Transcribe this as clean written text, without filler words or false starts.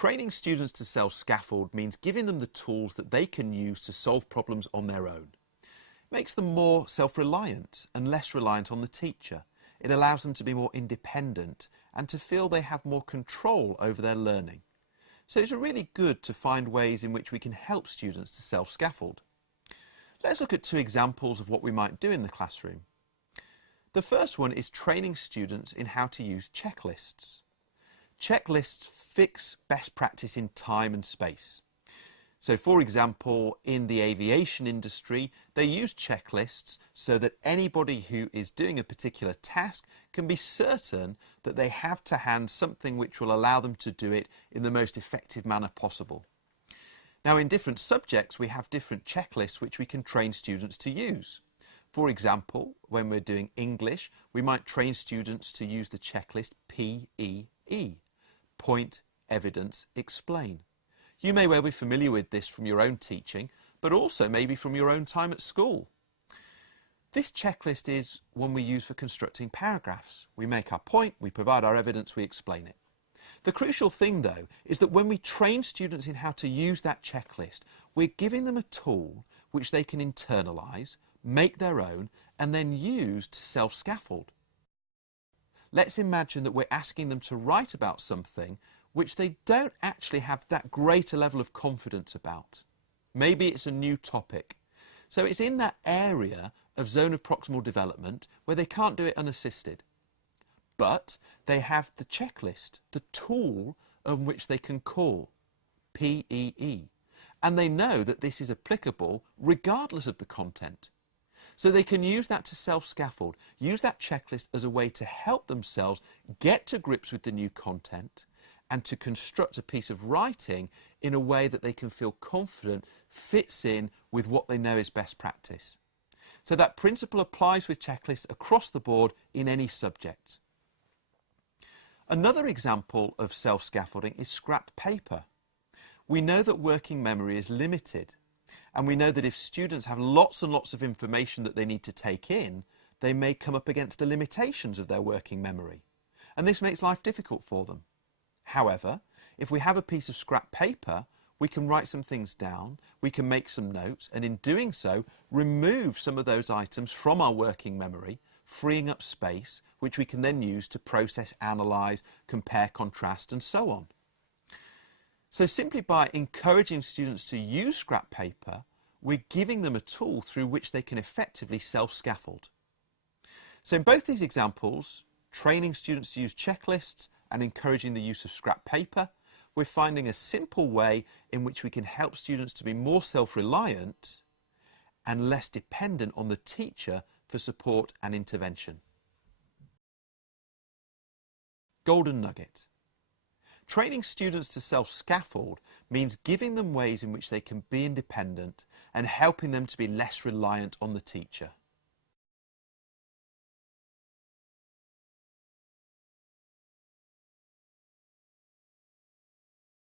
Training students to self-scaffold means giving them the tools that they can use to solve problems on their own. It makes them more self-reliant and less reliant on the teacher. It allows them to be more independent and to feel they have more control over their learning. So it's really good to find ways in which we can help students to self-scaffold. Let's look at two examples of what we might do in the classroom. The first one is training students in how to use checklists. Checklists fix best practice in time and space. So for example, in the aviation industry, they use checklists so that anybody who is doing a particular task can be certain that they have to hand something which will allow them to do it in the most effective manner possible. Now, in different subjects, we have different checklists which we can train students to use. For example, when we're doing English, we might train students to use the checklist PEE, point, evidence, explain. You may well be familiar with this from your own teaching, but also maybe from your own time at school. This checklist is one we use for constructing paragraphs. We make our point, we provide our evidence, we explain it. The crucial thing, though, is that when we train students in how to use that checklist, we're giving them a tool which they can internalise, make their own, and then use to self-scaffold. Let's imagine that we're asking them to write about something which they don't actually have that greater level of confidence about. Maybe it's a new topic. So it's in that area of zone of proximal development where they can't do it unassisted. But they have the checklist, the tool on which they can call, PEE. And they know that this is applicable regardless of the content. So they can use that to self-scaffold, use that checklist as a way to help themselves get to grips with the new content and to construct a piece of writing in a way that they can feel confident fits in with what they know is best practice. So that principle applies with checklists across the board in any subject. Another example of self-scaffolding is scrap paper. We know that working memory is limited, and we know that if students have lots and lots of information that they need to take in, they may come up against the limitations of their working memory, and this makes life difficult for them. However, if we have a piece of scrap paper, we can write some things down, we can make some notes, and in doing so, remove some of those items from our working memory, freeing up space, which we can then use to process, analyse, compare, contrast, and so on. So simply by encouraging students to use scrap paper, we're giving them a tool through which they can effectively self-scaffold. So in both these examples, training students to use checklists and encouraging the use of scrap paper, we're finding a simple way in which we can help students to be more self-reliant and less dependent on the teacher for support and intervention. Golden nugget. Training students to self-scaffold means giving them ways in which they can be independent and helping them to be less reliant on the teacher.